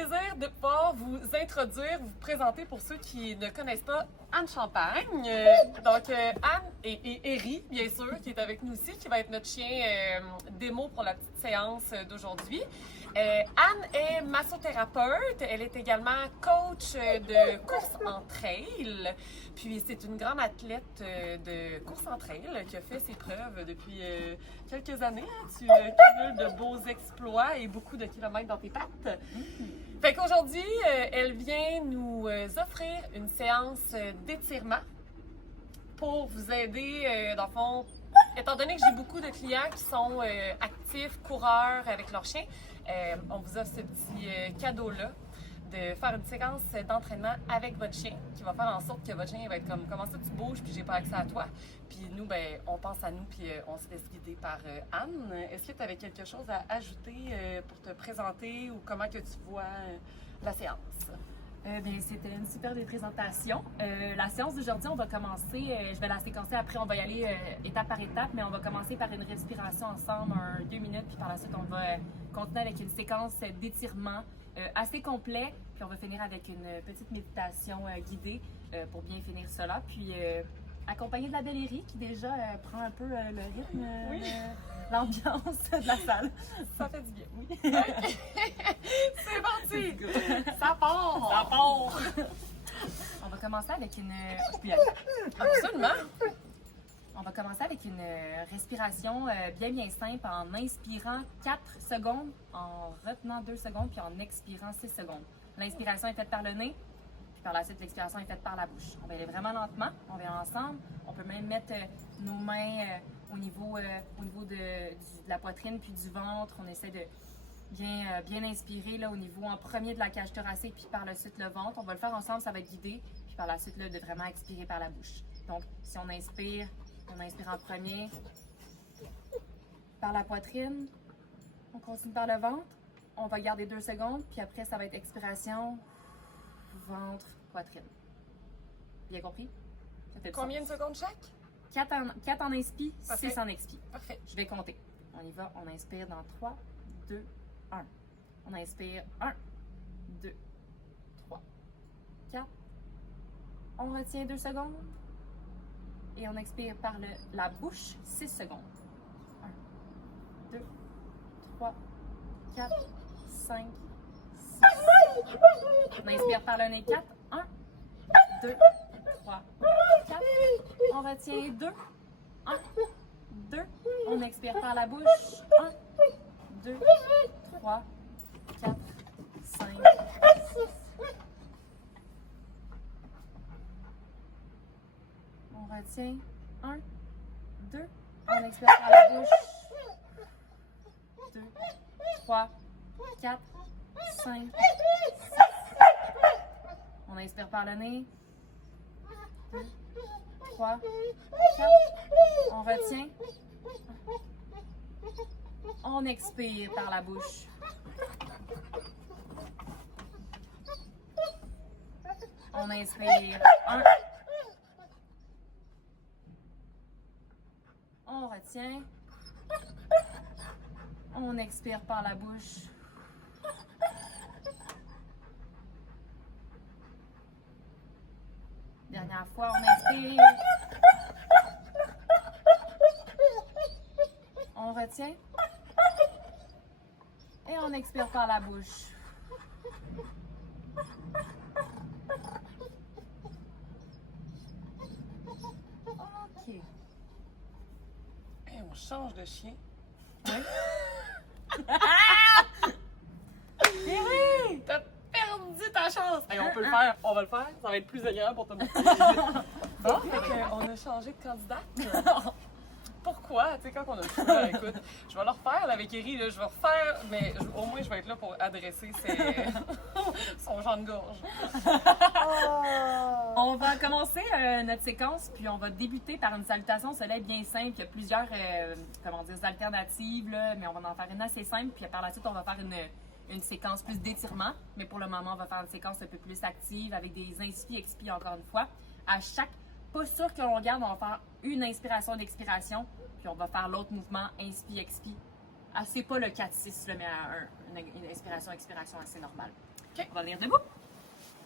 plaisir de pouvoir vous introduire, vous présenter pour ceux qui ne connaissent pas Anne Champagne. Anne et Eri, bien sûr, qui est avec nous aussi, qui va être notre chien démo pour la petite séance d'aujourd'hui. Anne est massothérapeute, elle est également coach de course en trail, puis c'est une grande athlète de course en trail qui a fait ses preuves depuis quelques années. Tu cumules de beaux exploits et beaucoup de kilomètres dans tes pattes. Fait qu'aujourd'hui, elle vient nous offrir une séance d'étirement pour vous aider, dans le fond, étant donné que j'ai beaucoup de clients qui sont actifs, coureurs avec leur chien, on vous offre ce petit cadeau-là de faire une séquence d'entraînement avec votre chien qui va faire en sorte que votre chien va être comme comment ça tu bouges puis j'ai pas accès à toi. Puis nous, ben, on pense à nous puis on se laisse guider par Anne. Est-ce que tu avais quelque chose à ajouter pour te présenter ou comment que tu vois la séance? Bien, c'était une super présentation. La séance d'aujourd'hui, on va commencer, je vais la séquencer après, on va y aller étape par étape, mais on va commencer par une respiration ensemble, 2 minutes, puis par la suite, on va continuer avec une séquence d'étirement assez complet, puis on va finir avec une petite méditation guidée pour bien finir cela. Puis accompagné de la belle Eri qui déjà prend un peu le rythme, l'ambiance de la salle. Ça fait du bien, oui. C'est parti! Ça part! Ça part! On va commencer avec une... Absolument! On va commencer avec une respiration bien simple en inspirant 4 secondes, en retenant 2 secondes, puis en expirant 6 secondes. L'inspiration est faite par le nez, puis par la suite, l'expiration est faite par la bouche. On va aller vraiment lentement, on va aller ensemble. On peut même mettre nos mains au niveau de la poitrine puis du ventre. On essaie de bien inspirer là, au niveau en premier de la cage thoracique, puis par la suite le ventre. On va le faire ensemble, ça va être guidé, puis par la suite là, de vraiment expirer par la bouche. Donc, si on inspire en premier par la poitrine, on continue par le ventre, on va garder 2 secondes, puis après ça va être expiration, ventre, poitrine. Bien compris? Ça fait Combien de secondes chaque? 4 en inspi, Parfait. 6 en expi. Parfait. Je vais compter. On y va, on inspire dans 3, 2, 1. On inspire 1, 2, 3, 4. On retient 2 secondes. Et on expire par la bouche 6 secondes. 1, 2, 3, 4, 5, 6. On inspire par le nez 4. 1, 2, 3, 4. On retient 2. 1, 2. On expire par la bouche. 1, 2, 3, 4, 5, 6. On retient 1, 2. On expire par la bouche. 2, 3, 4, 5, 6. On inspire par le nez. 2, 3, 4. On retient. On expire par la bouche. On inspire. 1. On retient. On expire par la bouche. Dernière fois, on inspire. On retient. Et on expire par la bouche. OK. Hey, on change de chien. Oui. Eri! T'as perdu ta chance! Hey, on peut le faire, on va le faire, ça va être plus agréable pour tout le monde. Bon, fait qu'on a changé de candidate. Pourquoi? Tu sais, quand on a le choix, écoute, je vais le refaire là, avec Eri, là, je vais refaire, mais au moins je vais être là pour adresser son genre de gorge. On va commencer notre séquence, puis on va débuter par une salutation au soleil bien simple. Il y a plusieurs alternatives, là, mais on va en faire une assez simple, puis par la suite, on va faire une séquence plus d'étirement. Mais pour le moment, on va faire une séquence un peu plus active avec des inspi-expi encore une fois. À chaque posture que l'on garde, on va faire une inspiration d'expiration, puis on va faire l'autre mouvement inspi-expi. Ah, c'est pas le 4-6, mais une inspiration, expiration assez normale. OK. On va venir debout.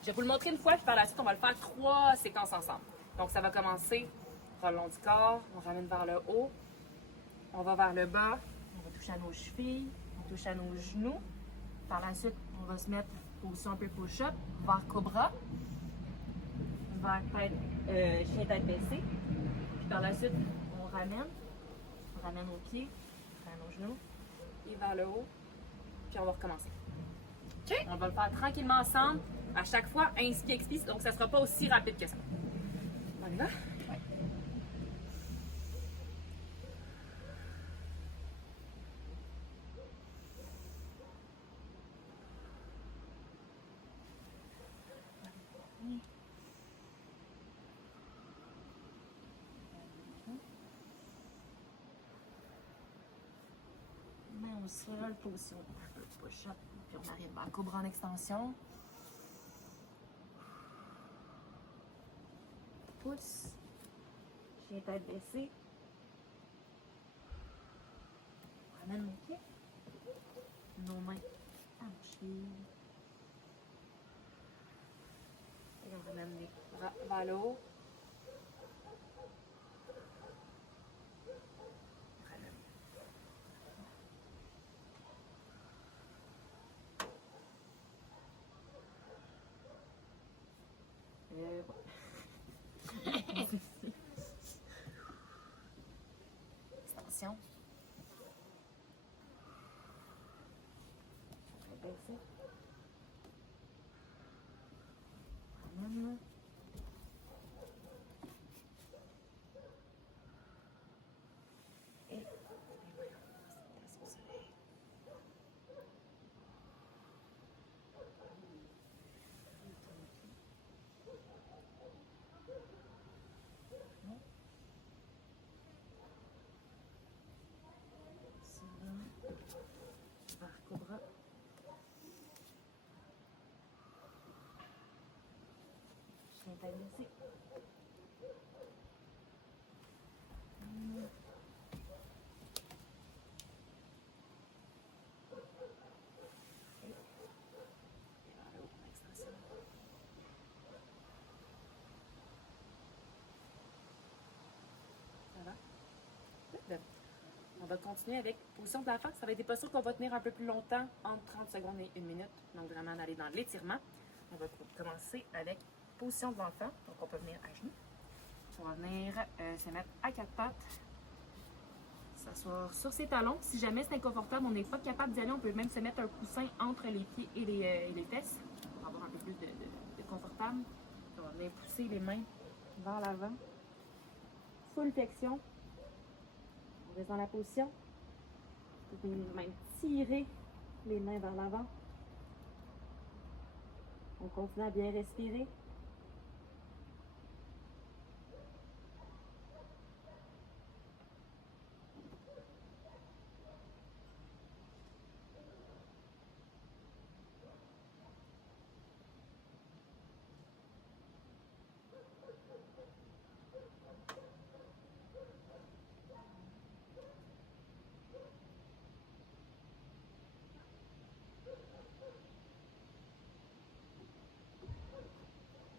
Je vais vous le montrer une fois, puis par la suite, on va le faire 3 séquences ensemble. Donc, ça va commencer par le long du corps, on ramène vers le haut, on va vers le bas, on va toucher à nos chevilles, on touche à nos genoux. Par la suite, on va se mettre en position un peu push-up, vers cobra, vers chien tête baissée. Puis par la suite, on ramène aux pieds, on ramène aux genoux, et vers le haut, puis on va recommencer. OK. On va le faire tranquillement ensemble. À chaque fois, inspire, expire, donc ça ne sera pas aussi rapide que ça. On y va? Ouais. Main au sol, position un peu push-up, puis on arrive vers cobra en extension. Pouce, chien tête baissée. On ramène nos pieds, nos mains à nos chevilles. Et on ramène les bras vers le haut. Extension. Baisser. Ramène. Et tasses au soleil. Vers cobra. Chien tête baissée. Ça va? Good. On va continuer avec position de l'enfant. Ça va être des postures qu'on va tenir un peu plus longtemps, entre 30 secondes et 1 minute. Donc, vraiment d'aller dans l'étirement. On va commencer avec position de l'enfant. Donc, on peut venir à genoux. On va venir se mettre à 4 pattes. S'asseoir sur ses talons. Si jamais c'est inconfortable, on n'est pas capable d'y aller, on peut même se mettre un coussin entre les pieds et les fesses pour avoir un peu plus de confortable. On va venir pousser les mains vers l'avant. Full flexion. On reste dans la position. Vous pouvez même tirer les mains vers l'avant. On continue à bien respirer.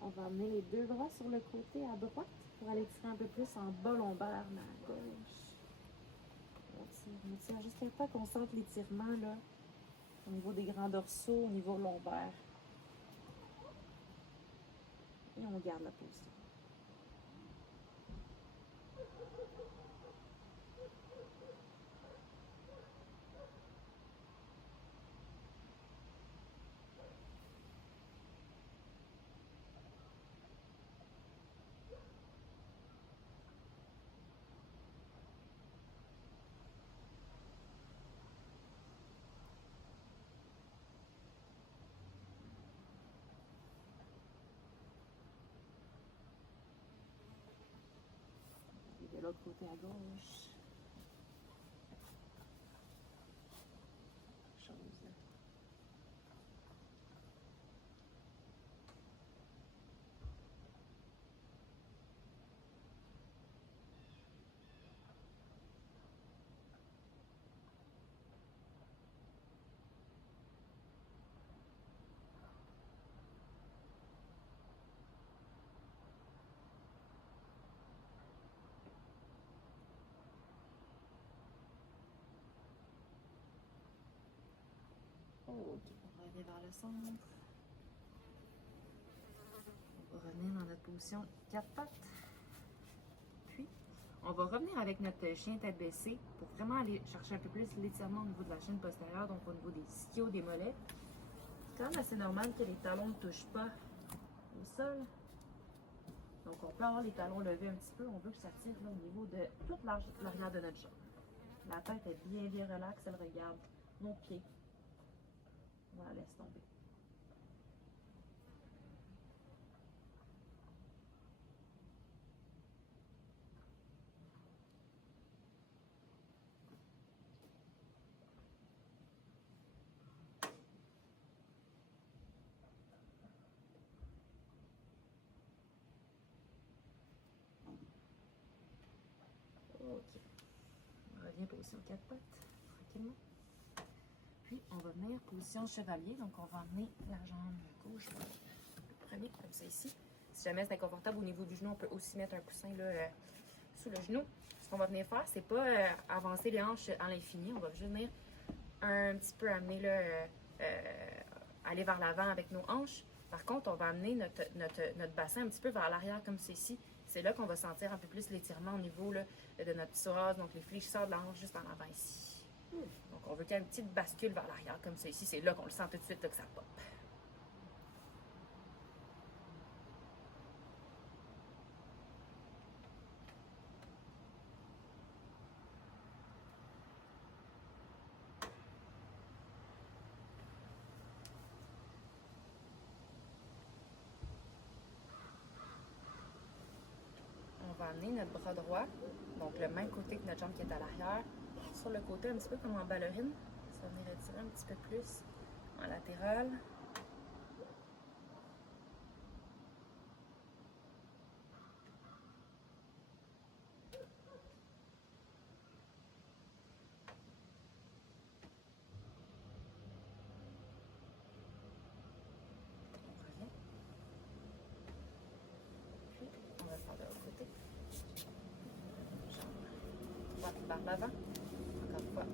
On va amener les 2 bras sur le côté à droite pour aller tirer un peu plus en bas lombaire, mais à gauche. On tire jusqu'à temps qu'on sente l'étirement là, au niveau des grands dorsaux, au niveau lombaire. Et on garde la position. Et de l'autre côté à gauche. Chose. Ok, on va aller vers le centre. On va revenir dans notre position 4 pattes. Puis, on va revenir avec notre chien tête baissée pour vraiment aller chercher un peu plus l'étirement au niveau de la chaîne postérieure, donc au niveau des ischios, des mollets. C'est quand même assez normal que les talons ne touchent pas au sol. Donc, on peut avoir les talons levés un petit peu. On veut que ça tire là, au niveau de toute l'arrière de notre jambe. La tête est bien, bien relaxe. Elle regarde nos pieds. On la laisse tomber. Ok. On revient position 4 pattes, tranquillement. Puis, on va venir position chevalier. Donc, on va emmener la jambe gauche vers le premier, comme ça ici. Si jamais c'est inconfortable au niveau du genou, on peut aussi mettre un coussin là, sous le genou. Ce qu'on va venir faire, c'est pas avancer les hanches à l'infini. On va juste venir un petit peu amener là, aller vers l'avant avec nos hanches. Par contre, on va amener notre bassin un petit peu vers l'arrière comme ceci. C'est là qu'on va sentir un peu plus l'étirement au niveau là, de notre psoas, donc les fléchisseurs de la hanche juste en avant ici. Donc, on veut qu'il y ait une petite bascule vers l'arrière comme ceci. C'est là qu'on le sent tout de suite là, que ça pop. On va amener notre bras droit, donc le même côté que notre jambe qui est à l'arrière, sur le côté un petit peu comme en ballerine. Ça va venir étirer un petit peu plus en latéral. On revient. Puis, on va faire de l'autre côté. Jambe droite vers l'avant. Encore une fois,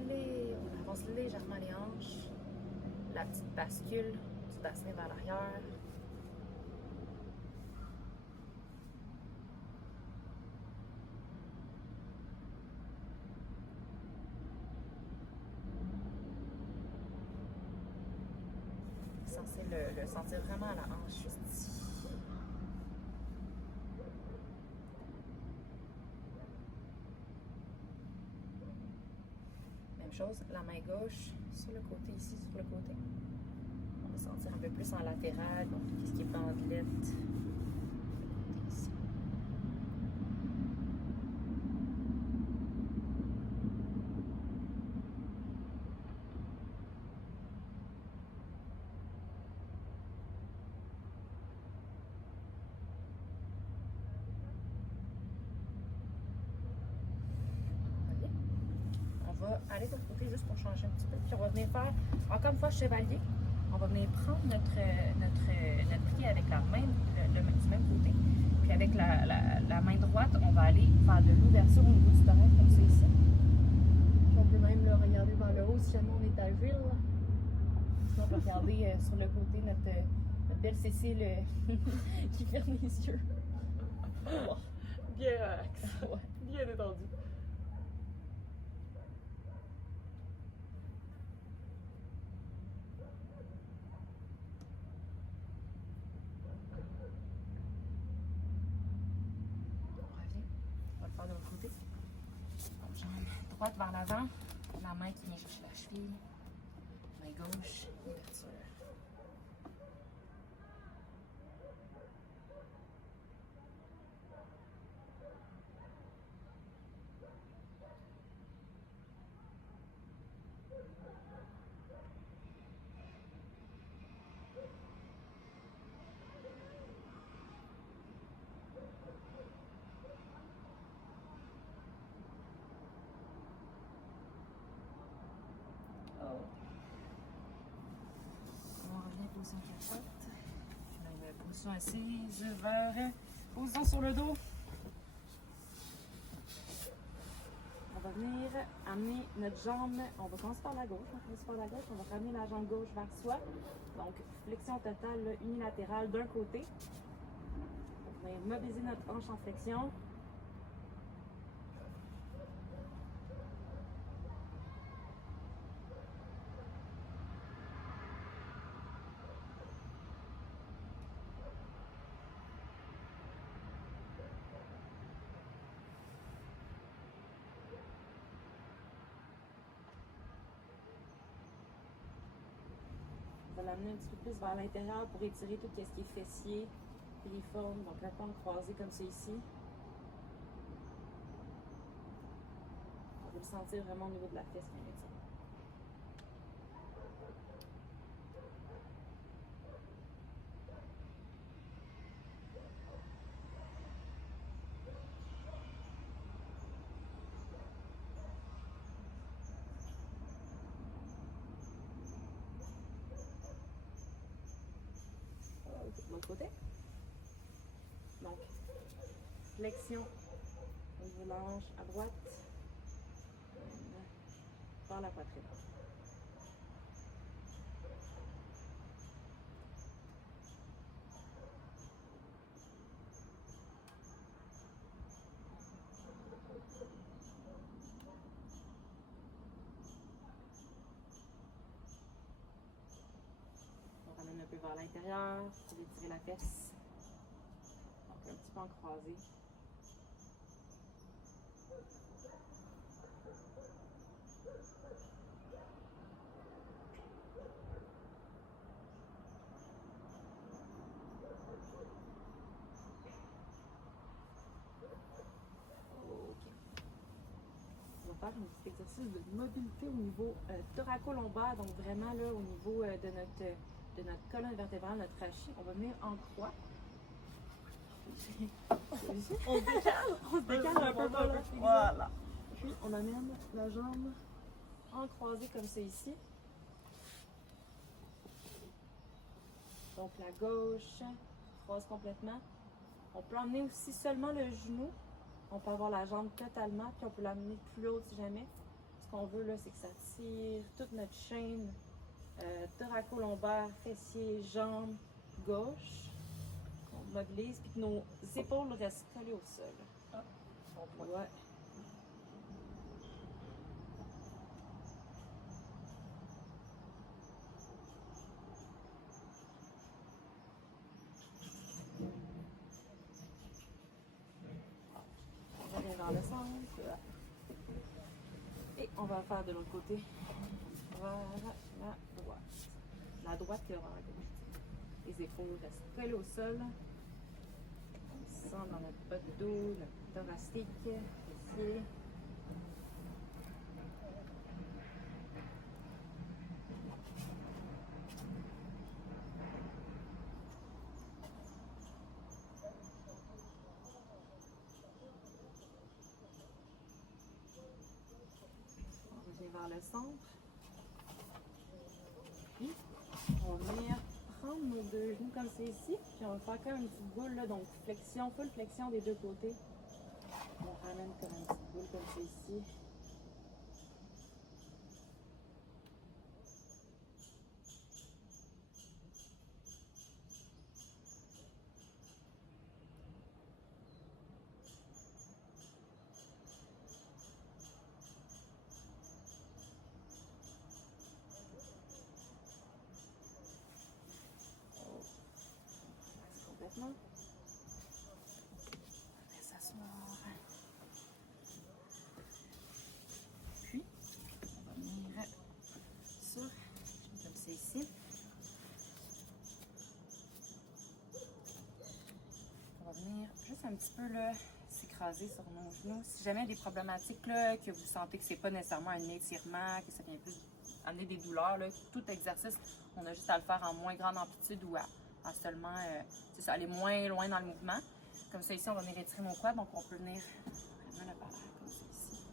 on avance légèrement les hanches. La petite bascule du bassin vers l'arrière. Censé le sentir vraiment à la hanche juste ici. Même chose, la main gauche sur le côté ici, sur le côté. On va sentir un peu plus en latéral, donc tout ce qui est bandelette. Le côté ici. On va aller de l'autre côté juste pour changer un petit peu. Puis on va venir faire, encore une fois, chevalier. On va venir prendre notre pied avec la main du même côté. Puis avec la main droite, on va aller faire de l'ouverture au niveau du thorax, comme c'est ici. Puis on peut même le regarder vers le haut si jamais on est à l'huile. Sinon, on peut regarder sur le côté notre belle Cécile qui ferme les yeux. Oh. Bien relax. Ouais. Bien détendu. On va le faire de l'autre côté. Donc, jambe droite vers l'avant, la main qui vient chercher la cheville, main gauche, ouverture. On revient position 4 pattes. Même position assise vers position sur le dos. On va venir amener notre jambe, on va commencer par la gauche, on va ramener la jambe gauche vers soi. Donc, flexion totale là, unilatérale d'un côté. On va venir mobiliser notre hanche en flexion. On va l'amener un petit peu plus vers l'intérieur pour étirer tout ce qui est fessier, piriforme, donc la pompe croisée comme ça ici. On va le sentir vraiment au niveau de la fesse quand il étire. De l'autre côté. Donc, flexion au niveau de la hanche à droite, par la poitrine. On ramène un peu vers l'intérieur pour étirer la fesse. Donc, un petit peu en croisé. Faire un petit exercice de mobilité au niveau thoraco-lombaire, donc vraiment là au niveau de notre colonne vertébrale, notre rachis. On va venir en croix. On se décale un peu par là. Voilà. Puis on amène la jambe en croisée comme c'est ici. Donc la gauche croise complètement. On peut emmener aussi seulement le genou. On peut avoir la jambe totalement, puis on peut l'amener plus haut si jamais. Ce qu'on veut là, c'est que ça tire toute notre chaîne thoraco-lombaire, fessier, jambe, gauche. On mobilise, puis que nos épaules restent collées au sol. Ah, bon point. Ouais. On revient dans le centre. Et on va faire de l'autre côté. Vers la droite. La droite et vers la gauche. Les épaules restent collées au sol. On sent dans notre bas de dos, le thoracique, fessier. On revient vers le centre. Puis, on va venir prendre nos deux genoux comme c'est ici. Puis on va faire comme une petite boule, là, donc flexion, full flexion des deux côtés. On ramène comme une petite boule comme c'est ici. Complètement. On va s'asseoir. Puis, on va venir sur, comme c'est ici. On va venir juste un petit peu là, s'écraser sur nos genoux. Si jamais il y a des problématiques là, que vous sentez que c'est pas nécessairement un étirement, que ça vient plus amener des douleurs, là, tout exercice, on a juste à le faire en moins grande amplitude ou à seulement c'est ça, aller moins loin dans le mouvement. Comme ça, ici, on va venir étirer nos quads, donc on peut venir vraiment le faire comme ça ici.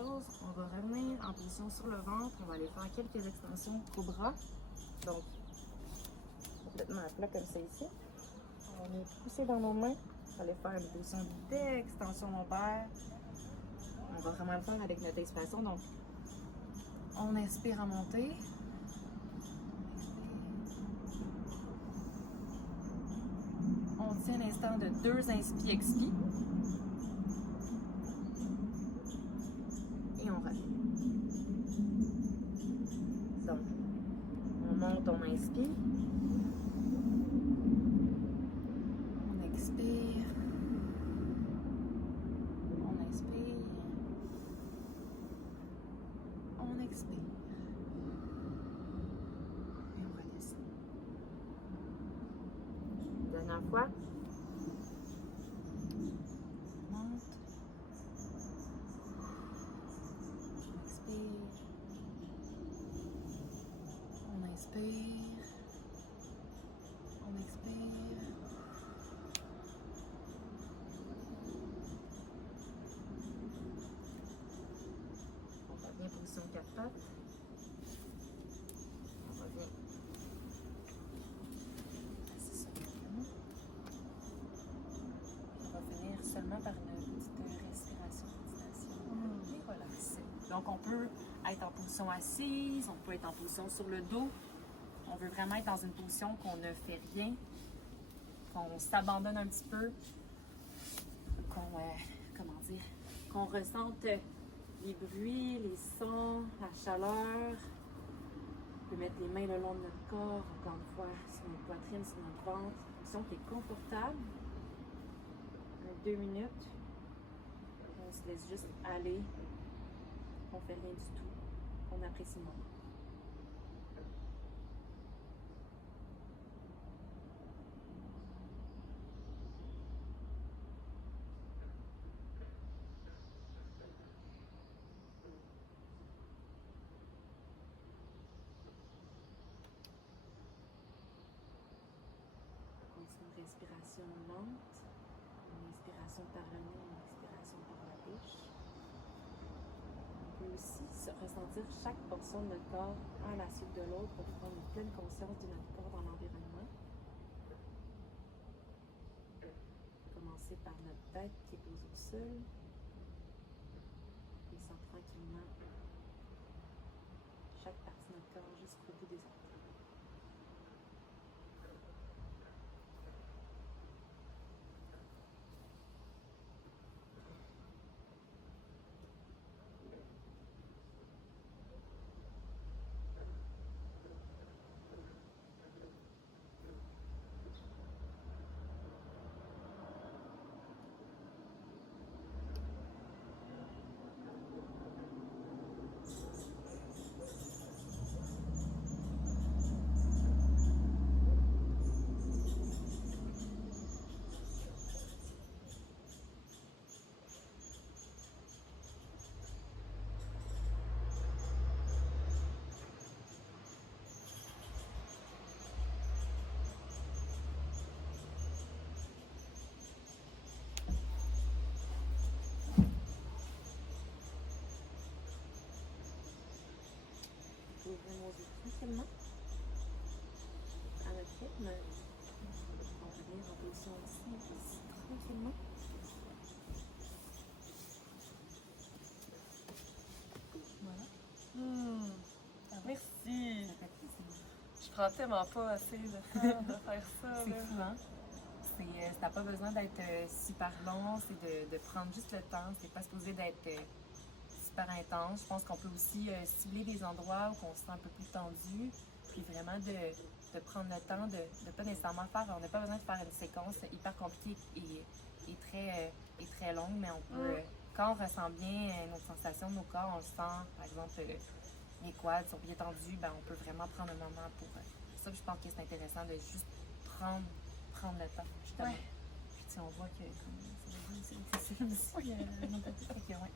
chose. On va revenir en position sur le ventre. On va aller faire quelques extensions au bras. Donc, complètement à plat comme ça ici. On va pousser dans nos mains. On va aller faire une position d'extension lombaire. On va vraiment le faire avec notre expiration. Donc, on inspire à monter. On tient un instant de 2 inspi-expi. Et on revient. Donc, on monte, on inspire. On expire. On inspire. On expire. Et on redescend. Dernière fois. On monte. On expire. On inspire. On expire. On revient position 4 pattes. On revient. C'est ça. On va finir seulement par une petite respiration, méditation. Et relaxer. Donc on peut être en position assise, on peut être en position sur le dos. On veut vraiment être dans une position qu'on ne fait rien, qu'on s'abandonne un petit peu, qu'on ressente les bruits, les sons, la chaleur. On peut mettre les mains le long de notre corps, encore une fois, sur notre poitrine, sur notre ventre. Une position qui est confortable. 2 minutes. On se laisse juste aller. On fait rien du tout. On apprécie le moment. Une respiration lente, une inspiration par le nez, une expiration par la bouche. On peut aussi ressentir chaque portion de notre corps à la suite de l'autre pour prendre une pleine conscience de notre corps dans l'environnement. Commencer par notre tête qui est posée au sol. Descend tranquillement chaque partie de notre corps jusqu'au bout des orteils. Ouvrez nos yeux tranquillement. À notre rythme. On va venir en position ici, tranquillement. Voilà. Merci. Ça fait plaisir. Je prends tellement pas assez de temps de faire ça. C'est là. fou, hein? T'as pas besoin d'être super long, c'est de prendre juste le temps. C'est pas supposé d'être super intense. Je pense qu'on peut aussi cibler des endroits où on se sent un peu plus tendu, puis vraiment de prendre le temps de pas nécessairement faire. On n'a pas besoin de faire une séquence hyper compliquée et très longue, mais on peut, quand on ressent bien nos sensations, nos corps, on le sent, par exemple, les quads sont bien tendus, ben, on peut vraiment prendre un moment pour ça. Je pense que c'est intéressant de juste prendre le temps, justement. Ouais. Puis on voit que c'est difficile aussi. Fait que, ouais.